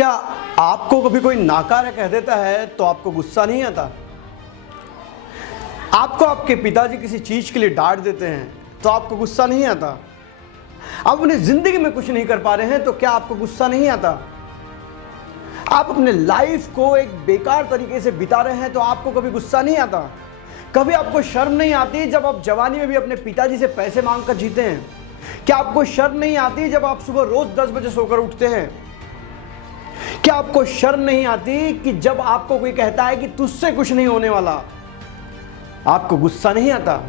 क्या आपको कभी कोई नाकारा कह देता है तो आपको गुस्सा नहीं आता? आपको आपके पिताजी किसी चीज के लिए डांट देते हैं तो आपको गुस्सा नहीं आता? आप अपनी जिंदगी में कुछ नहीं कर पा रहे हैं तो क्या आपको गुस्सा नहीं आता? आप अपने लाइफ को एक बेकार तरीके से बिता रहे हैं तो आपको कभी गुस्सा नहीं आता? कभी आपको शर्म नहीं आती जब आप जवानी में भी अपने पिताजी से पैसे मांग कर जीते हैं? क्या आपको शर्म नहीं आती जब आप सुबह रोज 10 बजे सोकर उठते हैं? क्या आपको शर्म नहीं आती कि जब आपको कोई कहता है कि तुझसे कुछ नहीं होने वाला, आपको गुस्सा नहीं आता?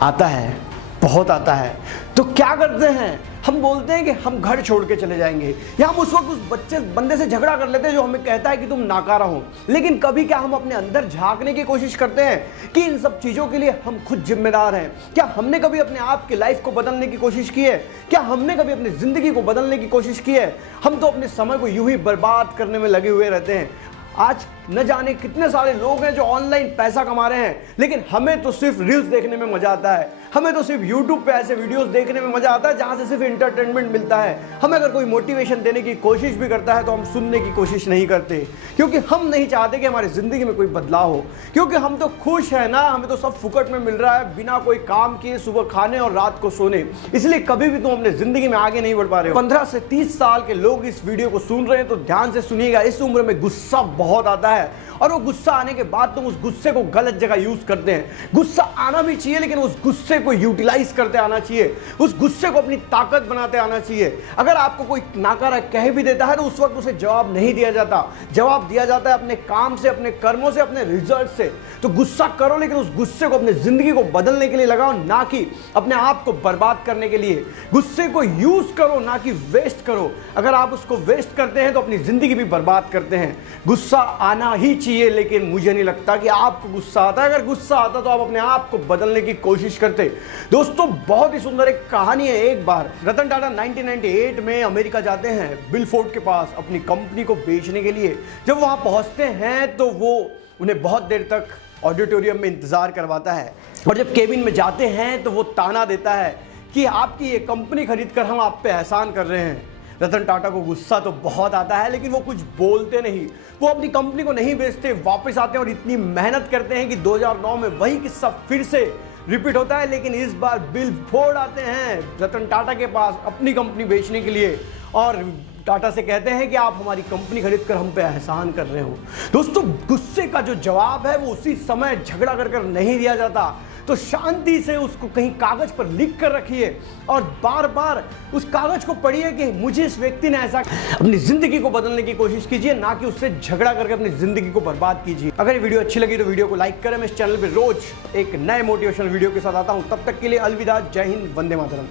आता है, बहुत आता है। तो क्या करते हैं? हम बोलते हैं कि हम घर छोड़ के चले जाएंगे, या हम उस वक्त उस बंदे से झगड़ा कर लेते हैं जो हमें कहता है कि तुम नाकारा हो। लेकिन कभी क्या हम अपने अंदर झांकने की कोशिश करते हैं कि इन सब चीजों के लिए हम खुद जिम्मेदार हैं? क्या हमने कभी अपने आप की लाइफ को बदलने की कोशिश की है? क्या हमने कभी अपनी जिंदगी को बदलने की कोशिश की है? हम तो अपने समय को यूं ही बर्बाद करने में लगे हुए रहते हैं। आज न जाने कितने सारे लोग हैं जो ऑनलाइन पैसा कमा रहे हैं, लेकिन हमें तो सिर्फ रील्स देखने में मजा आता है। हमें तो सिर्फ YouTube पे ऐसे वीडियोस देखने में मजा आता है जहां से सिर्फ एंटरटेनमेंट मिलता है। हमें अगर कोई मोटिवेशन देने की कोशिश भी करता है तो हम सुनने की कोशिश नहीं करते, क्योंकि हम नहीं चाहते कि हमारी जिंदगी में कोई बदलाव हो, क्योंकि हम तो खुश है ना। हमें तो सब फुकट में मिल रहा है, बिना कोई काम किए, सुबह खाने और रात को सोने। इसलिए कभी भी तुम अपने जिंदगी में आगे नहीं बढ़ पा रहे हो। 15 से 30 साल के लोग इस वीडियो को सुन रहे हैं तो ध्यान से सुनिएगा। इस उम्र में गुस्सा बहुत आता है, और वो गुस्सा आने के बाद तुम उस गुस्से को गलत जगह यूज करते हैं। गुस्सा आना भी चाहिए, लेकिन उस गुस्से को यूटिलाइज करते आना चाहिए, उस गुस्से को अपनी ताकत बनाते आना चाहिए। अगर आपको कोई नाकारा कह भी देता है तो उस वक्त उसे जवाब नहीं दिया जाता। जवाब दिया जाता है अपने काम से, अपने कर्मों से, अपने रिजल्ट से। तो गुस्सा करो, लेकिन उस गुस्से को अपनी जिंदगी को बदलने के लिए लगाओ, ना कि अपने आप को बर्बाद करने के लिए। गुस्से को यूज करो, ना कि वेस्ट करो। अगर आप उसको वेस्ट करते हैं तो अपनी जिंदगी भी बर्बाद करते हैं। गुस्सा आना ही चाहिए, लेकिन मुझे नहीं लगता कि आपको गुस्सा आता है। अगर गुस्सा आता तो आप अपने आप को बदलने की कोशिश करते। दोस्तों, बहुत ही सुंदर एक कहानी है। एक बार रतन टाटा 1998 में अमेरिका जाते हैं बिल फोर्ड के पास अपनी कंपनी को बेचने के लिए। जब वहां पहुंचते हैं तो वो उन्हें बहुत देर तक ऑडिटोरियम में इंतजार करवाता है, और जब केबिन में जाते हैं तो वो ताना देता है कि आपकी ये कंपनी खरीद कर हम आप पे एहसान कर रहे हैं। रतन टाटा को गुस्सा तो बहुत आता है, लेकिन वो कुछ बोलते नहीं। वो अपनी कंपनी को नहीं बेचते, वापस आते हैं और इतनी मेहनत करते हैं कि 2009 में वही किस्सा फिर से रिपीट होता है। लेकिन इस बार बिल फोर्ड आते हैं रतन टाटा के पास अपनी कंपनी बेचने के लिए, और टाटा से कहते हैं कि आप हमारी कंपनी खरीद कर हम पे एहसान कर रहे हो। दोस्तों, गुस्से का जो जवाब है वो उसी समय झगड़ा कर नहीं दिया जाता। तो शांति से उसको कहीं कागज पर लिख कर रखिए और बार बार उस कागज को पढ़िए कि मुझे इस व्यक्ति ने ऐसा। अपनी जिंदगी को बदलने की कोशिश कीजिए, ना कि उससे झगड़ा करके अपनी जिंदगी को बर्बाद कीजिए। अगर ये वीडियो अच्छी लगी तो वीडियो को लाइक करें। मैं इस चैनल पे रोज एक नए मोटिवेशनल वीडियो के साथ आता हूं। तब तक के लिए अलविदा, जय हिंद, वंदे मातरम।